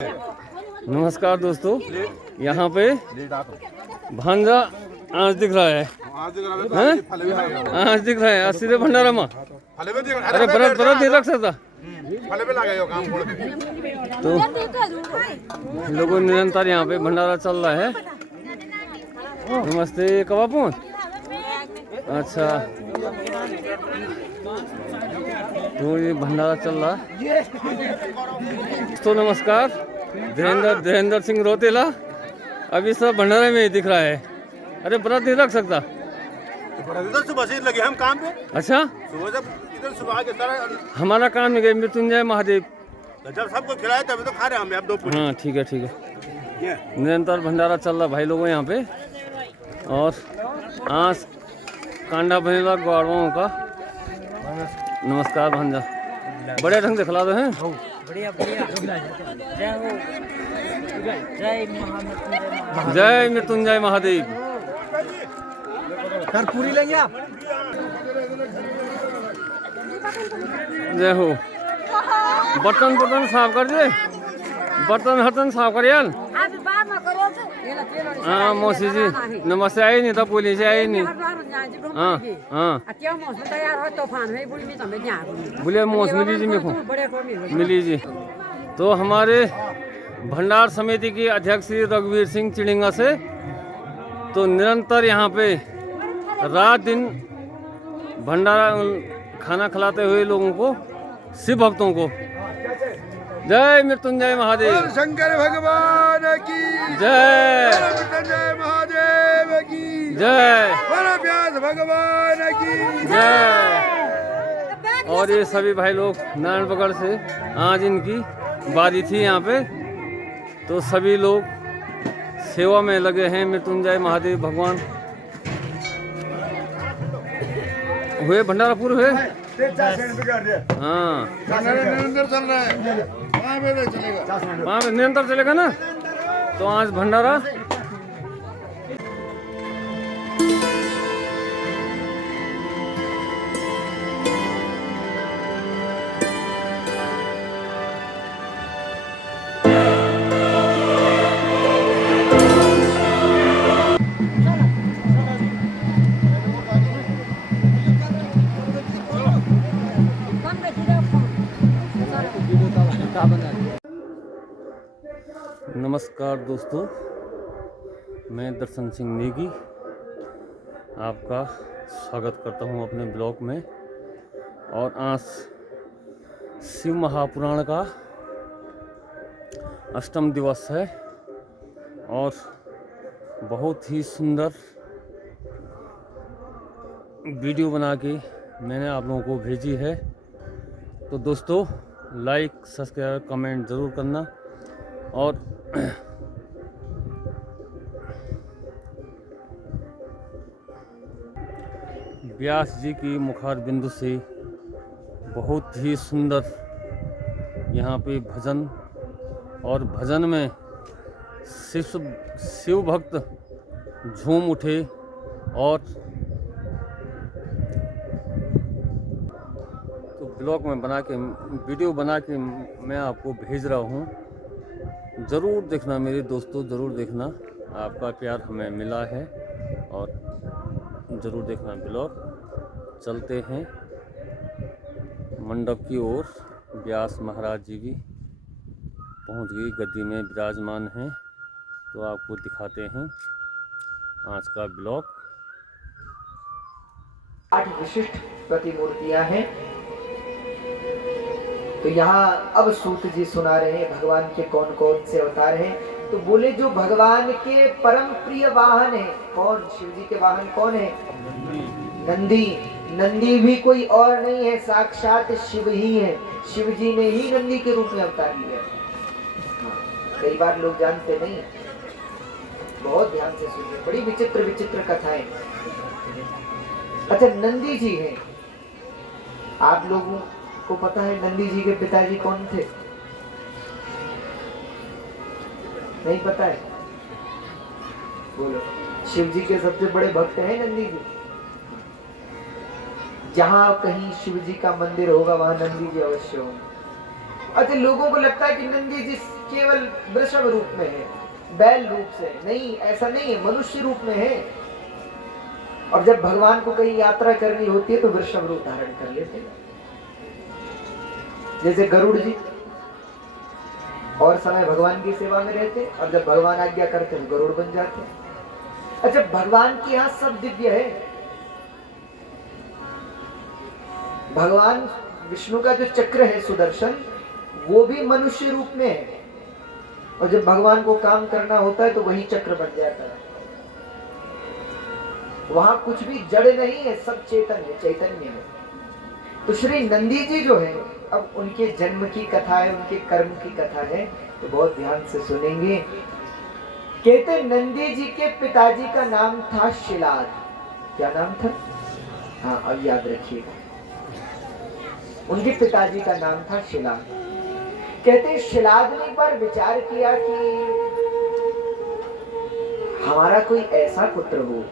नमस्कार दोस्तों, यहाँ पे भांजा आज दिख रहा है, आज दिख रहा है सीधे भंडारा में। अरे बरत नहीं रख सकता तो लोगों निरंतर यहाँ पे भंडारा चल रहा है। नमस्ते कब पहुँच। अच्छा तो ये भंडारा चल रहा। तो नमस्कार, धीरेन्द्र सिंह रोतेला अभी सब भंडारे में ही दिख रहा है। अरे व्रत नहीं रख सकता, सुबह से लगे हम काम पे। अच्छा सुबह से इधर सुबह के तरह हमारा काम नहीं गया। मृत्युंजय महादेव जब सबको खिलाए तभी तो खा रहे हम अब दो पूरी। हाँ ठीक है निरंतर भंडारा चल रहा भाई लोगों यहाँ पे। और आज कांडा बनेगा गौरवों का। नमस्कार भांजा, बड़े ढंग से खिला दो हैं। बढ़िया बढ़िया। जय हो, जय मृत्युंजय महादेव। पूरी लेंगे आप। जय हो। बर्तन साफ कर दे, बर्तन साफ कर यार। हाँ मौसी जी नमस्ते। आई नहीं था पुलिस आई नहीं। हाँ बोलिए मौस मिली जी मेरे को मिली जी। तो हमारे भंडार समिति की अध्यक्ष श्री रघुवीर सिंह चिड़िंगा से तो निरंतर यहाँ पे रात दिन भंडारा खाना खिलाते हुए लोगों को, शिव भक्तों को। जय मृत्युंजय महादेव, शंकर भगवान की जय, मृत्युंजय महादेव की जय, व्यास भगवान की जय। और ये सभी भाई लोग नारायणबगढ़ से आज इनकी बारी थी यहाँ पे, तो सभी लोग सेवा में लगे हैं। मृत्युंजय महादेव भगवान हुए भंडारा पूरे हुए। हाँ निरंतर चल रहा है, वहाँ पे चलेगा, वहाँ पे निरंतर चलेगा ना। तो आज भंडारा नमस्कार दोस्तों, मैं दर्शन सिंह नेगी आपका स्वागत करता हूं अपने ब्लॉग में। और आज शिव महापुराण का अष्टम दिवस है और बहुत ही सुंदर वीडियो बना के मैंने आप लोगों को भेजी है। तो दोस्तों लाइक सब्सक्राइब कमेंट ज़रूर करना। और व्यास जी की मुखार बिंदु से बहुत ही सुंदर यहाँ पे भजन, और भजन में शिव भक्त झूम उठे। और तो ब्लॉग में बना के, वीडियो बना के मैं आपको भेज रहा हूँ। ज़रूर देखना मेरे दोस्तों, ज़रूर देखना, आपका प्यार हमें मिला है। और ज़रूर देखना ब्लॉग। चलते हैं मंडप की ओर। व्यास महाराज जी भी पहुंच गई, गद्दी में विराजमान हैं। तो आपको दिखाते हैं आज का ब्लॉग। 8 विशिष्ट प्रतिमूर्तियां हैं। तो यहाँ अब सूत जी सुना रहे हैं भगवान के कौन कौन से अवतार हैं। तो बोले जो भगवान के परम प्रिय वाहन है, कौन? शिव जी के वाहन कौन है? नंदी। नंदी भी कोई और नहीं है, साक्षात शिव ही है। शिव जी ने ही नंदी के रूप में अवतार लिया। कई बार लोग जानते नहीं, बहुत ध्यान से सुनिए, बड़ी विचित्र विचित्र कथाएं। अच्छा, नंदी जी हैं। आप लोगों को पता है नंदी जी के पिताजी कौन थे? नहीं पता है? बोलो। शिव जी के सबसे बड़े भक्त हैं नंदी जी। जहां कहीं शिव जी का मंदिर होगा वहां नंदी जी अवश्य होंगे। अच्छा, लोगों को लगता है कि नंदी जी केवल वृषभ रूप में है, बैल रूप से नहीं, ऐसा नहीं है, मनुष्य रूप में है। और जब भगवान को कहीं यात्रा करनी होती है तो वृषभ रूप धारण कर लेते हैं, जैसे गरुड़ जी। और समय भगवान की सेवा में रहते, और जब भगवान आज्ञा करते हैं गरुड़ बन जाते हैं। अच्छा, भगवान के यहाँ सब दिव्य है। भगवान विष्णु का जो चक्र है सुदर्शन, वो भी मनुष्य रूप में है, और जब भगवान को काम करना होता है तो वही चक्र बन जाता है। वहां कुछ भी जड़ नहीं है, सब चेतन है, चैतन्य है। तो श्री नंदी जी जो है, अब उनके जन्म की कथा है, उनके कर्म की कथा है, तो बहुत ध्यान से सुनेंगे। कहते नंदी जी के पिताजी का नाम था शिलाद। क्या नाम था? हाँ, अब याद रखिएगा, उनके पिताजी का नाम था शिलाद। कहते शिलाद ने एक बार विचार किया कि हमारा कोई ऐसा पुत्र हो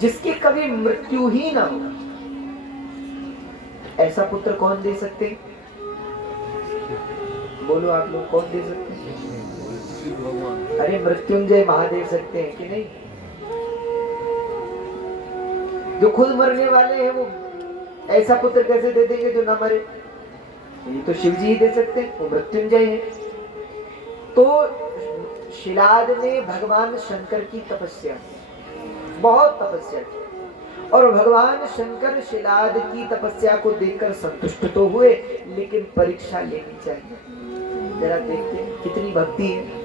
जिसकी कभी मृत्यु ही ना हो। ऐसा पुत्र कौन दे सकते? बोलो आप लोग, कौन दे सकते हैं? अरे मृत्युंजय महादेव सकते हैं कि नहीं? जो खुद मरने वाले हैं वो ऐसा पुत्र कैसे दे देंगे जो ना मरे? ये तो शिव जी ही दे सकते हैं, वो मृत्युंजय है। तो शिलाद ने भगवान शंकर की तपस्या की, बहुत तपस्या की, और भगवान शंकर शिलाद की तपस्या को देखकर संतुष्ट तो हुए, लेकिन परीक्षा लेनी चाहिए। जरा देखते हैं कितनी भक्ति है।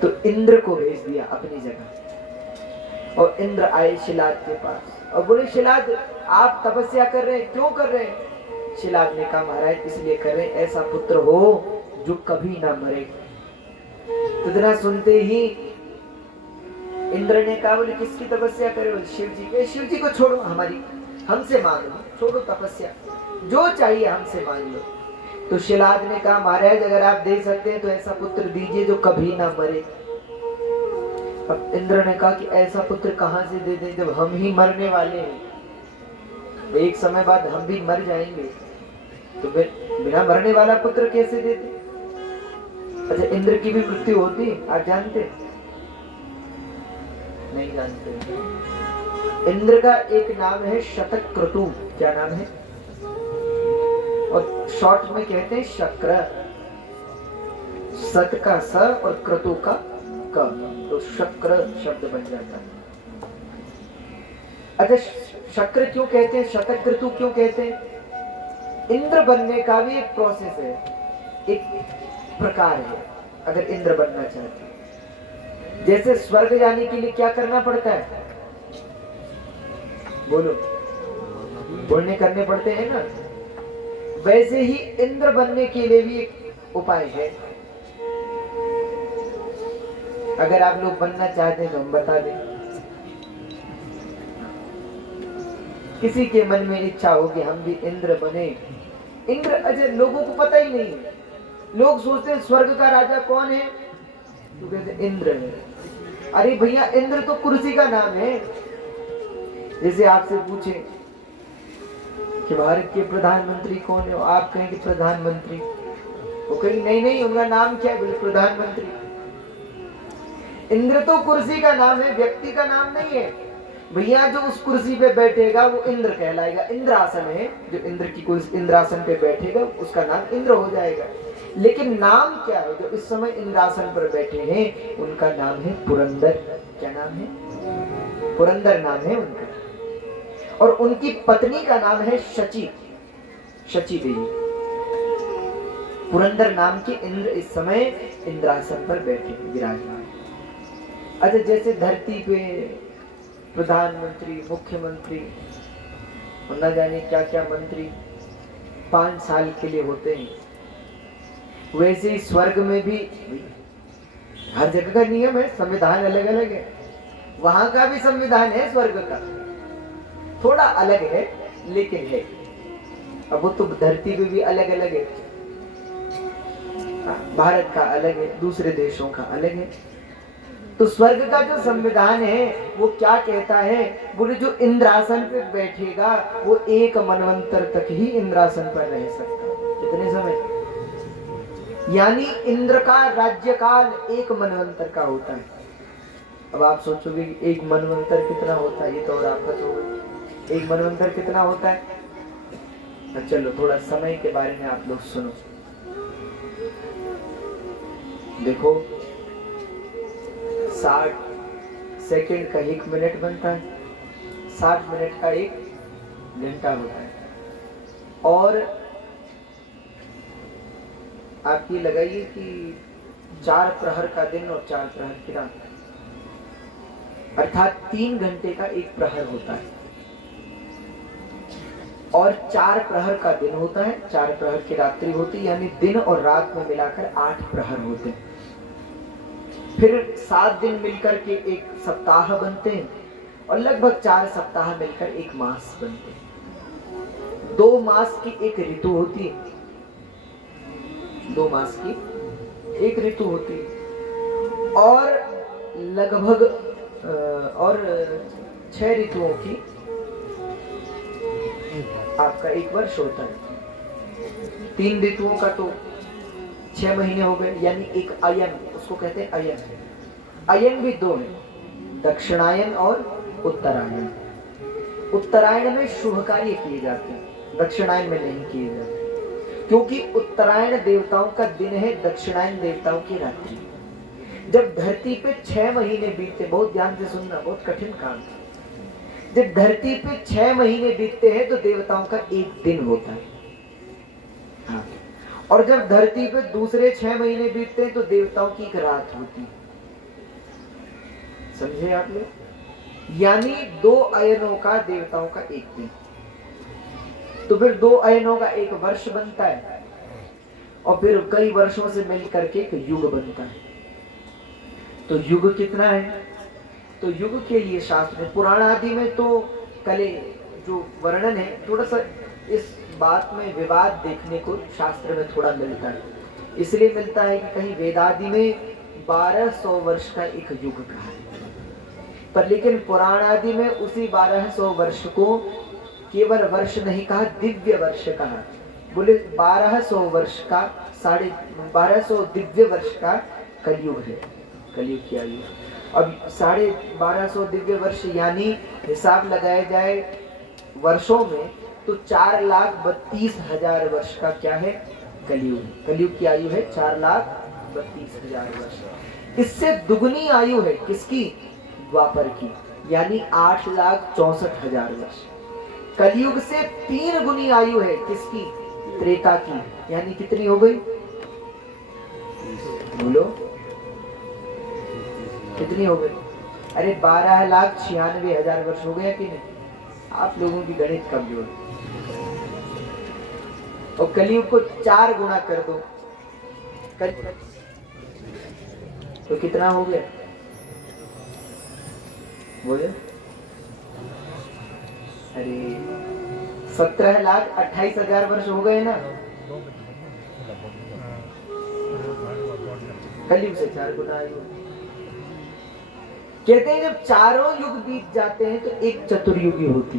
तो इंद्र को भेज दिया अपनी जगह, और इंद्र आए शिलाद के पास और बोले, शिलाद आप तपस्या कर रहे हैं, क्यों कर रहे हैं? शिलाद ने कहा, महाराज इसलिए कर रहे हैं, ऐसा पुत्र हो जो कभी ना मरे। तो इतना सुनते ही इंद्र ने कहा, बोले किसकी तपस्या करे? बोले शिव जी के। शिव जी को छोड़ो, हमारी हमसे मांग लो, छोड़ो तपस्या, जो चाहिए हमसे मांग लो। तो शिलाद ने कहा, महाराज अगर आप दे सकते हैं तो ऐसा पुत्र दीजिए जो कभी ना मरे। अब इंद्र ने कहा कि ऐसा पुत्र कहां से दे दें जब हम ही मरने वाले हैं, तो एक समय बाद हम भी मर जाएंगे, तो बिना मरने वाला पुत्र कैसे देते? अच्छा, इंद्र की भी मृत्यु होती, आप जानते? नहीं जानते। इंद्र का एक नाम है शतक्रतु। क्या नाम है? और शॉर्ट में कहते हैं शक्र। सत का स और क्रतु का क, तो शक्र शब्द बन जाता है। अच्छा, शक्र क्यों कहते हैं, शतक्रतु क्यों कहते हैं? इंद्र बनने का भी एक प्रोसेस है, एक प्रकार है। अगर इंद्र बनना चाहते हैं, जैसे स्वर्ग जाने के लिए क्या करना पड़ता है? बोलो, पुण्य करने पड़ते हैं ना। वैसे ही इंद्र बनने के लिए भी एक उपाय है। अगर आप लोग बनना चाहते हैं तो हम बता दें। किसी के मन में इच्छा हो कि हम भी इंद्र बने। इंद्र, अजय लोगों को पता ही नहीं है। लोग सोचते हैं स्वर्ग का राजा कौन है, तो कहते इंद्र है। अरे भैया, इंद्र तो कुर्सी का नाम है। जैसे आपसे पूछे कि भारत के प्रधानमंत्री कौन है, आप कहें कि प्रधानमंत्री, वो कहेंगे नहीं नहीं उनका नाम क्या है? बोले प्रधानमंत्री। इंद्र तो कुर्सी का नाम है, व्यक्ति का नाम नहीं है भैया। जो उस कुर्सी पे बैठेगा वो इंद्र कहलाएगा। इंद्रासन है, जो इंद्र की कुर्सी इंद्रासन पे बैठेगा उसका नाम इंद्र हो जाएगा। लेकिन नाम क्या है? जो इस समय इंद्रासन पर बैठे हैं उनका नाम है पुरंदर। क्या नाम है? पुरंदर नाम है उनका। और उनकी पत्नी का नाम है शची, शची देवी। पुरंदर नाम के इंद्र इस समय इंद्रासन पर बैठे विराजमान। अच्छा, जैसे धरती पे प्रधानमंत्री, मुख्यमंत्री और न जाने क्या क्या मंत्री 5 साल के लिए होते हैं, वैसे ही स्वर्ग में भी हर जगह का नियम है, संविधान अलग अलग है। वहां का भी संविधान है, स्वर्ग का थोड़ा अलग है लेकिन है। अब वो तो धरती पे भी अलग अलग है, भारत का अलग है, दूसरे देशों का अलग है। तो स्वर्ग का जो संविधान है वो क्या कहता है? बोले जो इंद्रासन पे बैठेगा वो 1 मनवंतर तक ही इंद्रासन पर रह सकता। कितने समय? यानी इंद्र का राज्यकाल एक मनवंतर का होता है। अब आप सोचोगे एक मनवंतर कितना होता है, ये तो और आफत हो गई। एक मनवंतर कितना होता है? तो चलो थोड़ा समय के बारे में आप लोग सुनो। देखो 60 सेकंड का 1 मिनट बनता है, 60 मिनट का 1 घंटा होता है। और आप ये लगाइए कि 4 प्रहर का दिन और 4 प्रहर की रात, अर्थात 3 घंटे का 1 प्रहर होता है। और 4 प्रहर का दिन होता है, 4 प्रहर की रात्रि होती है, यानी दिन और रात में मिलाकर 8 प्रहर होते हैं। फिर 7 दिन मिलकर के 1 सप्ताह बनते हैं और लगभग 4 सप्ताह मिलकर 1 मास बनते हैं। 2 मास की 1 ऋतु होती है, 2 मास की 1 ऋतु होती है। और लगभग और 6 ऋतुओं की आपका 1 वर्ष होता है। 3 ऋतुओं का तो 6 महीने हो गए, यानी एक अयन, उसको कहते हैं अयन। अयन भी 2 है, दक्षिणायन और उत्तरायण। उत्तरायण में शुभ कार्य किए जाते हैं, दक्षिणायन में नहीं किए जाते, क्योंकि उत्तरायण देवताओं का दिन है, दक्षिणायन देवताओं की रात्रि। जब धरती पे 6 महीने बीतते, बहुत ध्यान से सुनना, बहुत कठिन काम है। जब धरती पे 6 महीने बीतते हैं तो देवताओं का 1 दिन होता है। हाँ। और जब धरती पे दूसरे 6 महीने बीतते हैं तो देवताओं की 1 रात होती है। समझे आप लोग? यानी 2 अयनों का देवताओं का 1 दिन, तो फिर 2 अयनों का 1 वर्ष बनता है और फिर कई वर्षों से मिलकर के 1 युग बनता है। तो युग कितना है? तो युग के लिए शास्त्र में, पुराण आदि में तो कले जो वर्णन है, थोड़ा सा इस बात में विवाद देखने को शास्त्र में थोड़ा मिलता है। इसलिए मिलता है कि कहीं वेदादि में 1200 वर्ष का 1 युग कहा है, पर लेकिन पुराण आदि में उसी 1200 वर्ष को केवल वर्ष नहीं कहा, दिव्य वर्ष कहा। बोले 1200 वर्ष का 1250 दिव्य वर्ष का कलयुग है, कलयुग की आयु। अब 1250 दिव्य वर्ष, यानी हिसाब लगाया जाए वर्षों में तो 4,32,000 वर्ष का क्या है? कलयुग। कलयुग की आयु है 4,32,000 वर्ष। इससे दुगनी आयु है किसकी? द्वापर की, यानी 8,64,000 वर्ष। कलयुग से 3 गुनी आयु है किसकी? त्रेता की, यानी कितनी हो गई? बोलो कितनी हो गई? अरे 12,96,000 वर्ष हो गया कि नहीं? आप लोगों की गणित कमजोर। और कलयुग को 4 गुना कर दो, तो कितना हो गया? बोले अरे 17,28,000 वर्ष हो गए ना। कलयुग से 4 गुना आयु। कहते हैं जब चारों युग बीत जाते हैं तो 1 चतुर्युगी होती,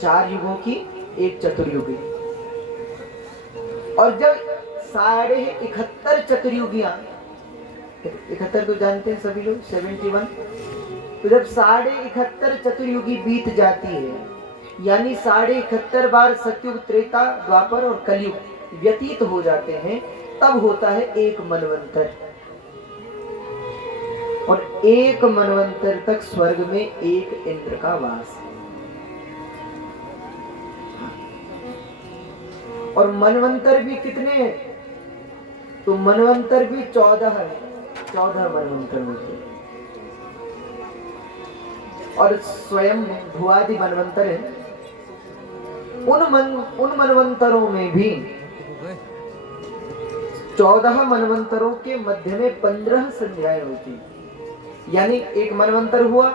4 युगों की 1 चतुर्युगी। और जब 71 चतुर्युगियां, 71 तो जानते हैं सभी लोग, 71, तो जब 71 चतुर्युगी बीत जाती है, यानी 71 बार सतयुग, त्रेता, द्वापर और कलयुग व्यतीत हो जाते हैं, तब होता है 1 मनवंतर। और 1 मनवंतर तक स्वर्ग में 1 इंद्र का वास। और मनवंतर भी कितने हैं? तो मनवंतर भी 14 है, 14 मनवंतर होते हैं। और स्वयं भुआदि मनवंतर है। उन मनवंतरों में भी 14 मनवंतरों के मध्य में 15 संध्याएं होती, यानी 1 मनवंतर हुआ,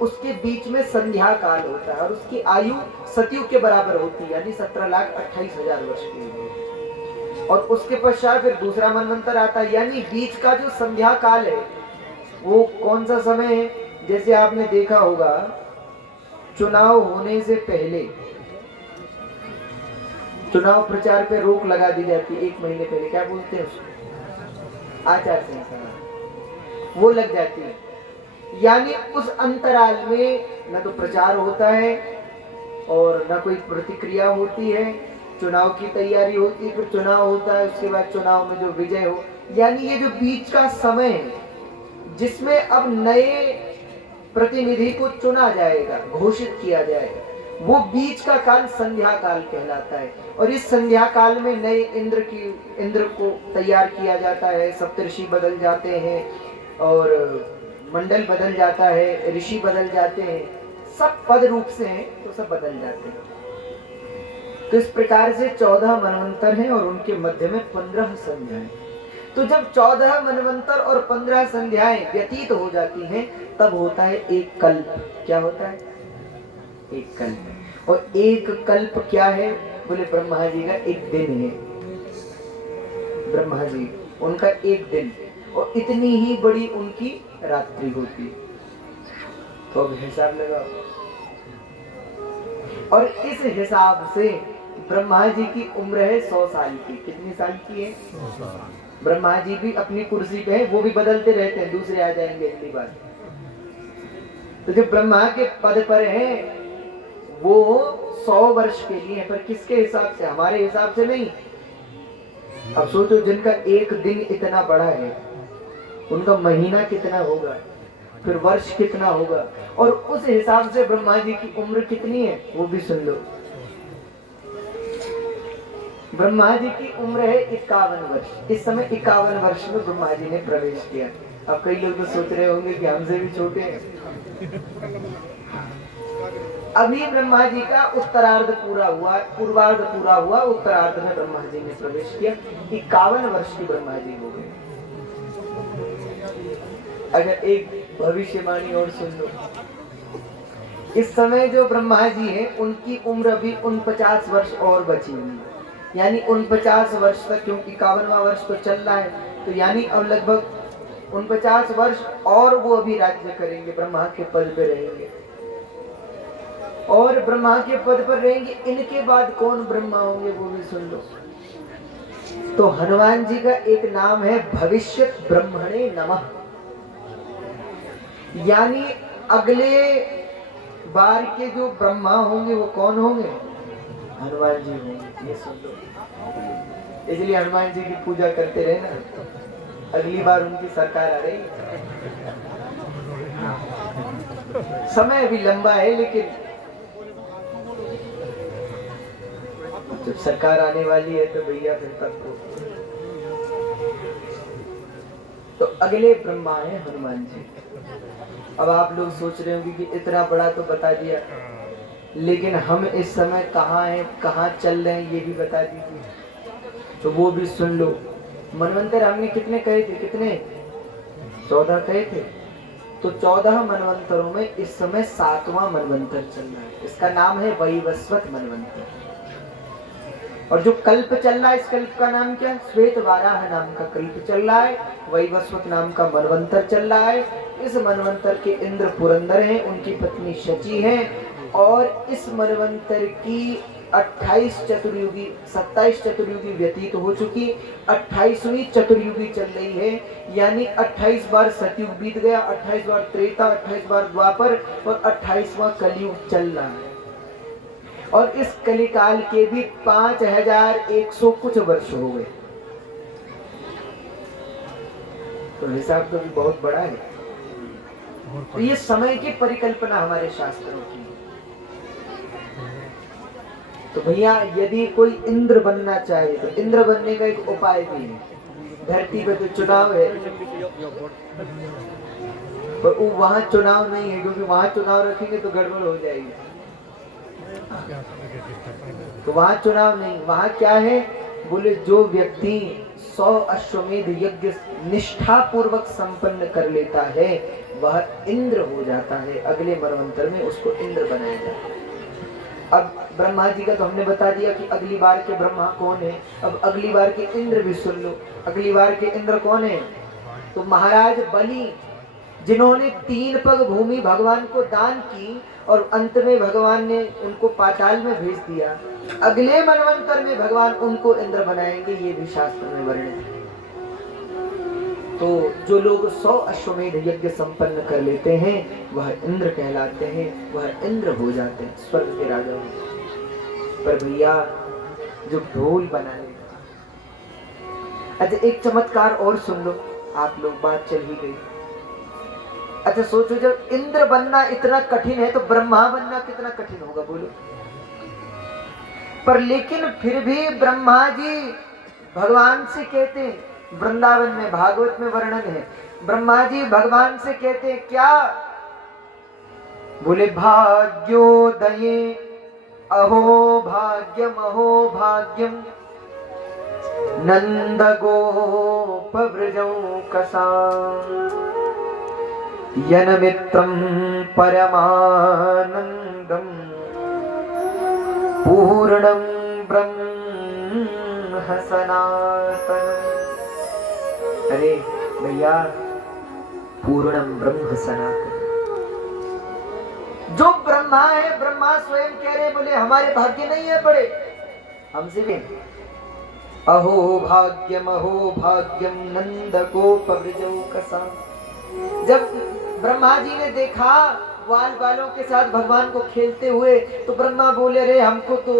उसके बीच में संध्या काल होता है और उसकी आयु सतयुग के बराबर होती है, यानी 17,28,000 वर्ष की। और उसके पश्चात फिर दूसरा मनवंतर आता है, यानी बीच का जो संध्या काल है वो कौन सा समय है? जैसे आपने देखा होगा चुनाव होने से पहले चुनाव प्रचार पे रोक लगा दी जाती है 1 महीने पहले, क्या बोलते हैं उसको? आचार संहिता वो लग जाती है। यानी उस अंतराल में न तो प्रचार होता है और न कोई प्रतिक्रिया होती है, चुनाव की तैयारी होती है, फिर चुनाव होता है, उसके बाद चुनाव में जो विजय हो, यानी ये जो बीच का समय है जिसमें अब नए प्रतिनिधि को चुना जाएगा, घोषित किया जाएगा, वो बीच का काल संध्या काल कहलाता है। और इस संध्या काल में नए इंद्र को तैयार किया जाता है, सप्तऋषि बदल जाते हैं और मंडल बदल जाता है, ऋषि बदल जाते हैं, सब पद रूप से हैं तो सब बदल जाते हैं। तो इस प्रकार से 14 मनवंतर हैं और उनके मध्य में 15 संध्याएं। तो जब 14 मनवंतर और 15 संध्याएं व्यतीत हो जाती हैं तब होता है एक कल्प। क्या होता है? एक कल्प। और एक कल्प क्या है? बोले ब्रह्मा जी का एक दिन है। ब्रह्मा जी उनका एक दिन और इतनी ही बड़ी उनकी रात्रि होती। तो अब हिसाब लगाओ। और इस हिसाब से ब्रह्मा जी की उम्र है 100 साल की। कितनी साल की है? ब्रह्मा जी भी अपनी कुर्सी पे है, वो भी बदलते रहते हैं, दूसरे आ जाएंगे अगली बार। तो जो ब्रह्मा के पद पर है वो 100 वर्ष के लिए है, पर किसके हिसाब से? हमारे हिसाब से नहीं। अब सोचो जिनका एक दिन इतना बड़ा है उनका महीना कितना होगा, फिर वर्ष कितना होगा, और उस हिसाब से ब्रह्मा जी की उम्र कितनी है वो भी सुन लो। ब्रह्मा जी की उम्र है 51 वर्ष। इस समय 51 वर्ष में ब्रह्मा जी ने प्रवेश किया। अब कई लोग तो सोच रहे होंगे कि हमसे भी छोटे हैं। अभी ब्रह्मा जी का उत्तरार्ध पूरा हुआ, पूर्वार्ध पूरा हुआ, उत्तरार्ध में ब्रह्मा जी ने प्रवेश किया। 51 वर्ष की ब्रह्मा जी हो गए। अगर एक भविष्यवाणी और सुन लो, इस समय जो ब्रह्मा जी हैं उनकी उम्र अभी 49 वर्ष और बची हुई, यानी 49 वर्ष तक, क्योंकि 51वां वर्ष तो चल रहा है, तो यानी अब लगभग 49 वर्ष और वो अभी राज्य करेंगे, ब्रह्मा के पद पे रहेंगे। और ब्रह्मा के पद पर रहेंगे, इनके बाद कौन ब्रह्मा होंगे वो भी सुन लो। तो हनुमान जी का एक नाम है भविष्यत ब्रह्मणे नमः, यानी अगले बार के जो ब्रह्मा होंगे वो कौन होंगे? हनुमान जी होंगे। ये सुन लो, इसलिए हनुमान जी की पूजा करते रहे ना, अगली बार उनकी सरकार आ रही। समय अभी लंबा है, लेकिन जब सरकार आने वाली है तो भैया फिर तक तो अगले ब्रह्मा है हनुमान जी। अब आप लोग सोच रहे होंगे कि इतना बड़ा तो बता दिया, लेकिन हम इस समय कहाँ हैं, कहाँ चल रहे हैं, ये भी बता दीजिए। तो वो भी सुन लो। मनवंतर हमने कितने कहे थे? कितने? 14 कहे थे। तो 14 मनवंतरों में इस समय 7वां मनवंतर चल रहा है। इसका नाम है वैवस्वत मनवंतर। और जो कल्प चल रहा है, इस कल्प का नाम क्या? श्वेत वाराह नाम का कल्प चल रहा है। वैवस्वत नाम का मनवंतर चल रहा है। इस मनवंतर के इंद्र पुरंदर हैं, उनकी पत्नी शची हैं, और इस मनवंतर की 28 चतुर्युगी, 27 चतुर्युगी व्यतीत हो चुकी, 28वीं चतुर्युगी चल रही है। यानी 28 बार सतयुग बीत गया, 28 बार त्रेता, 28 बार द्वापर और 28वां कलयुग चल रहा है। और इस कलिकाल के भी 5100 कुछ वर्ष हो गए। तो हिसाब तो भी बहुत बड़ा है। तो ये समय की परिकल्पना हमारे शास्त्रों की। तो भैया यदि कोई इंद्र बनना चाहे तो इंद्र बनने का एक उपाय भी है। धरती पे तो चुनाव है, पर वहां चुनाव नहीं है, क्योंकि वहां चुनाव रखेंगे तो गड़बड़ हो जाएगी। तो वहां चुनाव नहीं, वहां क्या है? बोले जो व्यक्ति 100 अश्वमेध यज्ञ निष्ठा पूर्वक संपन्न कर लेता है वह इंद्र हो जाता है। अगले मनवंतर में उसको इंद्र बनाया जाता है। अब ब्रह्मा जी का तो हमने बता दिया कि अगली बार के ब्रह्मा कौन है। अब अगली बार के इंद्र भी सुन लो। अगली बार के इंद्र कौन है? तो महाराज बलि, जिन्होंने 3 पग भूमि भगवान को दान की और अंत में भगवान ने उनको पाताल में भेज दिया। अगले मनवंतर में भगवान उनको इंद्र बनाएंगे, ये भी शास्त्र में वर्णित है। तो जो लोग 100 अश्वमेध यज्ञ संपन्न कर लेते हैं वह इंद्र कहलाते हैं, वह इंद्र हो जाते हैं, स्वर्ग के राजा होते हैं। पर भैया जो ढोल बना ले, अच्छा एक चमत्कार और सुन लो, आप लोग बात चल ही गई। अच्छा सोचो, जब इंद्र बनना इतना कठिन है तो ब्रह्मा बनना कितना कठिन होगा बोलो। पर लेकिन फिर भी ब्रह्मा जी भगवान से कहते हैं, वृंदावन में भागवत में वर्णन है, ब्रह्मा जी भगवान से कहते हैं क्या, बोले भाग्योदये अहो भाग्यम नंद गोप व्रजौ कसां यनमित्रं परमानंदम पूर्णं ब्रह्म सनातनम्। अरे भैया, पूर्णं ब्रह्म सनातन, जो ब्रह्मा है, ब्रह्मा स्वयं कह रहे, बोले हमारे भाग्य नहीं है बड़े, हमसे भी अहो भाग्यम नंद गोप व्रजौ कसां। जब ब्रह्मा जी ने देखा ग्वाल बालों के साथ भगवान को खेलते हुए, तो ब्रह्मा बोले रे हमको तो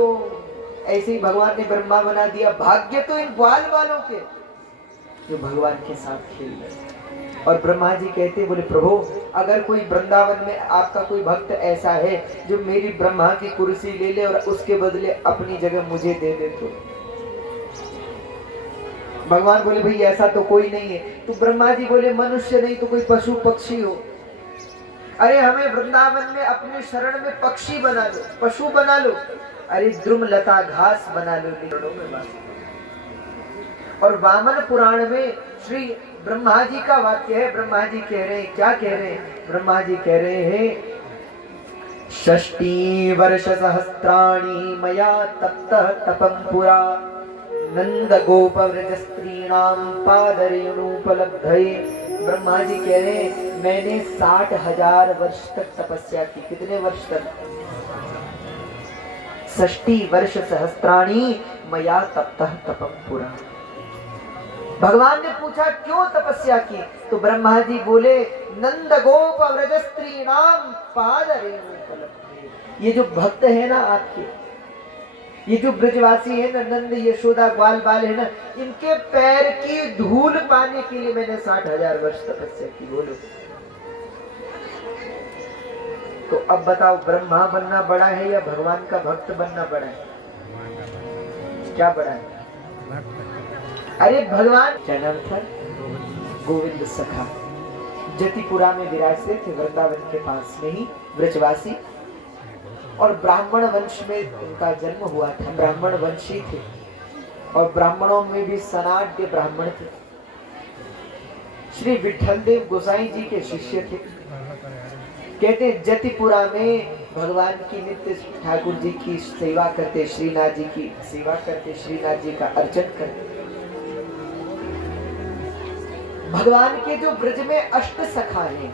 ऐसे ही भगवान ने ब्रह्मा बना दिया, भाग्य तो इन ग्वाल बालों के जो भगवान के साथ खेल रहे। और ब्रह्मा जी कहते, बोले प्रभु अगर कोई वृंदावन में आपका कोई भक्त ऐसा है जो मेरी ब्रह्मा की कुर्सी ले ले और उसके बदले अपनी जगह मुझे दे दे तो। भगवान बोले भाई ऐसा तो कोई नहीं है। तो ब्रह्मा जी बोले मनुष्य नहीं तो कोई पशु पक्षी हो। अरे हमें वृंदावन में अपने शरण में पक्षी बना लो, पशु बना लो, अरे द्रुम लता घास बना लो, में बात। और वामन पुराण में श्री ब्रह्मा जी का वाक्य है, ब्रह्मा जी कह रहे हैं, क्या कह रहे हैं, ब्रह्मा जी कह रहे हैं 60 वर्ष सहस्राणि मया तप्तः तपं पुरा नंद गोप व्रज स्त्रीणाम पादरेणुपलब्धये। ब्रह्मा जी कह रहे हैं मैंने 60,000 वर्ष तक तपस्या की। कितने वर्ष तक? 60 वर्ष सहस्राणि मया तप्तः तपं पुरा। भगवान ने पूछा क्यों तपस्या की? तो ब्रह्मा जी बोले नंद गोप व्रज स्त्रीणाम पादरेणुपलब्धये। ये जो भक्त है ना आपके, ये जो ब्रजवासी है ना, नंद यशोदा ग्वाल बाल है ना, इनके पैर की धूल पाने के लिए मैंने 60,000 वर्ष तपस्या की। बोलो तो अब बताओ ब्रह्मा बनना बड़ा है या भगवान का भक्त बनना बड़ा है? क्या बड़ा है? अरे भगवान क्या नाम था? गोविंद सखा जतिपुरा में विराजते थे, वृंदावन के पास में ही ब्रजवासी, और ब्राह्मण वंश में उनका जन्म हुआ था। ब्राह्मण वंशी थे और ब्राह्मणों में भी सनाढ्य ब्राह्मण थे। श्री विठल देव गोसाई जी के शिष्य थे। कहते जतिपुरा में भगवान की नित्य ठाकुर जी की सेवा करते, श्रीनाथ जी की सेवा करते, श्रीनाथ जी का अर्चन करते। भगवान के जो ब्रज में अष्ट सखा हैं,